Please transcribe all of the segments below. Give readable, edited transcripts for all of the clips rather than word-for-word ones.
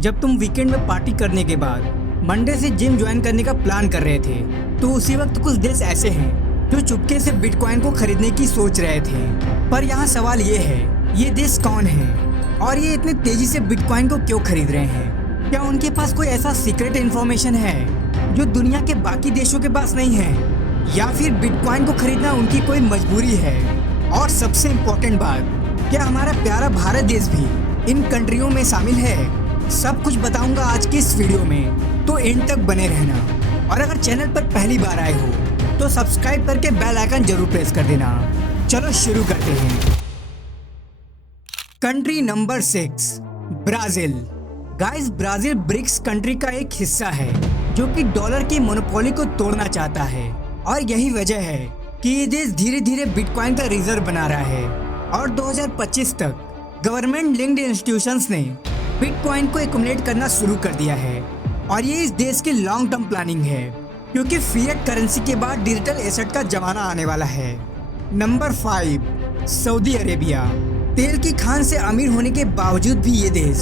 जब तुम वीकेंड में पार्टी करने के बाद मंडे से जिम ज्वाइन करने का प्लान कर रहे थे, तो उसी वक्त कुछ देश ऐसे हैं जो चुपके से बिटकॉइन को खरीदने की सोच रहे थे। पर यहाँ सवाल ये है, ये देश कौन है और ये इतने तेजी से बिटकॉइन को क्यों खरीद रहे हैं? क्या उनके पास कोई ऐसा सीक्रेट इन्फॉर्मेशन है जो दुनिया के बाकी देशों के पास नहीं है, या फिर बिटकॉइन को खरीदना उनकी कोई मजबूरी है? और सबसे इम्पोर्टेंट बात, क्या हमारा प्यारा भारत देश भी इन कंट्रियों में शामिल है? सब कुछ बताऊंगा आज की इस वीडियो में, तो एंड तक बने रहना। और अगर चैनल पर पहली बार आए हो तो सब्सक्राइब करके बेल आइकन जरूर प्रेस कर देना। चलो शुरू करते हैं। Country number 6, Brazil. Guys, Brazil BRICS country का एक हिस्सा है जो कि डॉलर की मोनोपोली को तोड़ना चाहता है, और यही वजह है कि ये देश धीरे धीरे बिटकॉइन का रिजर्व बना रहा है। और 2025 तक गवर्नमेंट लिंक्ड इंस्टीट्यूशंस ने बिटकॉइन को एक्युमुलेट करना शुरू कर दिया है, और ये इस देश की लॉन्ग टर्म प्लानिंग है, क्योंकि फिएट करेंसी के बाद डिजिटल एसेट का जमाना आने वाला है। Number 5, Saudi Arabia. तेल की खान से अमीर होने के बावजूद भी ये देश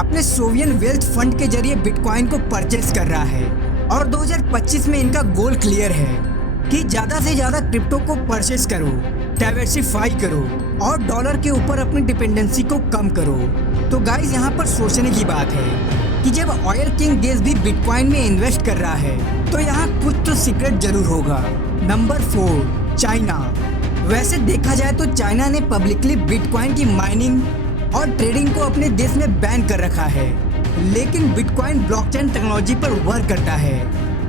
अपने सोवियन वेल्थ फंड के जरिए बिटकॉइन को परचेज कर रहा है, और 2025 में इनका गोल क्लियर है कि ज़्यादा से ज़्यादा क्रिप्टो को परचेज करो, डाइवर्सिफाई करो और डॉलर के ऊपर अपनी डिपेंडेंसी को कम करो। तो गाइस, यहाँ पर सोचने की बात है कि जब ऑयल किंग देश भी बिटकॉइन में इन्वेस्ट कर रहा है, तो यहाँ कुछ तो सीक्रेट जरूर होगा। Number 4, China. वैसे देखा जाए तो चाइना ने पब्लिकली बिटकॉइन की माइनिंग और ट्रेडिंग को अपने देश में बैन कर रखा है, लेकिन बिटकॉइन ब्लॉकचेन टेक्नोलॉजी पर वर्क करता है,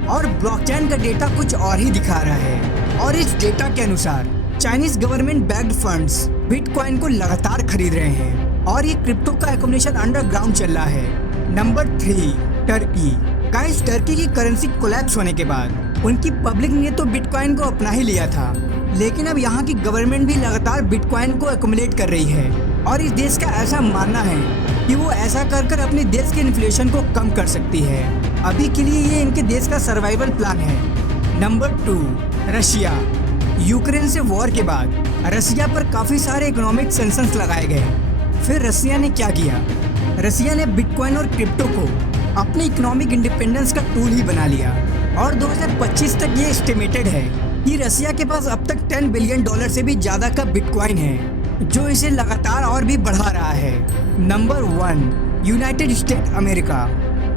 और ब्लॉकचेन का डेटा कुछ और ही दिखा रहा है। और इस डेटा के अनुसार Chinese government backed funds bitcoin को लगातार खरीद रहे हैं, और ये क्रिप्टो का एक्युमुलेशन अंडरग्राउंड चल रहा है। Number 3, Turkey. गाइस, टर्की की करेंसी कोलैप्स होने के बाद उनकी पब्लिक ने तो बिटकॉइन को अपना ही लिया था, लेकिन अब यहाँ की गवर्नमेंट भी लगातार बिटकॉइन को एक्युमुलेट कर रही है, और इस देश का ऐसा मानना है कि वो ऐसा कर अपने देश के इन्फ्लेशन को कम कर सकती है। अभी के लिए ये इनके देश का सर्वाइवल प्लान है। Number 2, Russia. यूक्रेन से वॉर के बाद रसिया पर काफ़ी सारे इकोनॉमिक सैंक्शंस लगाए गए। फिर रसिया ने क्या किया? रसिया ने बिटकॉइन और क्रिप्टो को अपने इकोनॉमिक इंडिपेंडेंस का टूल ही बना लिया, और 2025 तक ये एस्टिमेटेड है कि रसिया के पास अब तक $10 बिलियन से भी ज़्यादा का बिटकॉइन है, जो इसे लगातार और भी बढ़ा रहा है। Number 1, united state America.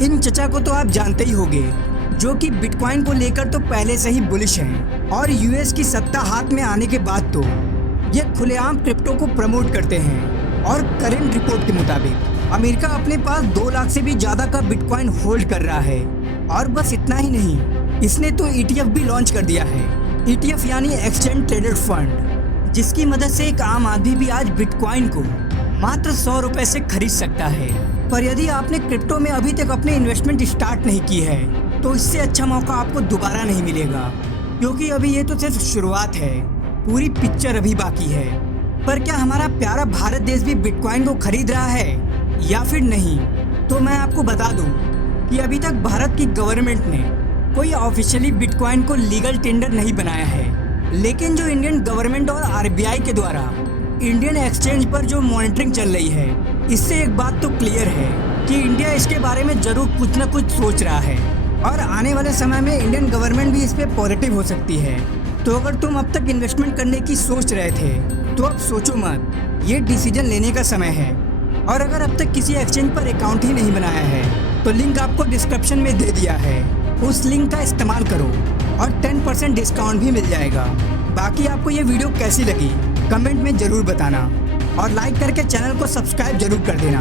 इन चचा को तो आप जानते ही होंगे, जो कि बिटकॉइन को लेकर तो पहले से ही बुलिश हैं, और यूएस की सत्ता हाथ में आने के बाद तो ये खुलेआम क्रिप्टो को प्रमोट करते हैं। और करेंट रिपोर्ट के मुताबिक अमेरिका अपने पास 2 लाख से भी ज़्यादा का बिटकॉइन होल्ड कर रहा है। और बस इतना ही नहीं, इसने तो ETF भी लॉन्च कर दिया है। ETF यानी एक्सचेंज ट्रेडेड फंड, जिसकी मदद से एक आम आदमी भी आज बिटकॉइन को मात्र 100 रुपए से खरीद सकता है। पर यदि आपने क्रिप्टो में अभी तक अपनी इन्वेस्टमेंट स्टार्ट नहीं की है, तो इससे अच्छा मौका आपको दोबारा नहीं मिलेगा, क्योंकि अभी ये तो सिर्फ शुरुआत है, पूरी पिक्चर अभी बाकी है। पर क्या हमारा प्यारा भारत देश भी बिटकॉइन को खरीद रहा है या फिर नहीं? तो मैं आपको बता दूं कि अभी तक भारत की गवर्नमेंट ने कोई ऑफिशियली बिटकॉइन को लीगल टेंडर नहीं बनाया है, लेकिन जो इंडियन गवर्नमेंट और RBI के द्वारा इंडियन एक्सचेंज पर जो मॉनिटरिंग चल रही है, इससे एक बात तो क्लियर है कि इंडिया इसके बारे में जरूर कुछ न कुछ सोच रहा है, और आने वाले समय में इंडियन गवर्नमेंट भी इस पे पॉजिटिव हो सकती है। तो अगर तुम अब तक इन्वेस्टमेंट करने की सोच रहे थे, तो अब सोचो मत, ये डिसीजन लेने का समय है। और अगर अब तक किसी एक्सचेंज पर अकाउंट ही नहीं बनाया है, तो लिंक आपको डिस्क्रिप्शन में दे दिया है, उस लिंक का इस्तेमाल करो और 10% डिस्काउंट भी मिल जाएगा। बाकी आपको ये वीडियो कैसी लगी कमेंट में ज़रूर बताना, और लाइक करके चैनल को सब्सक्राइब जरूर कर देना।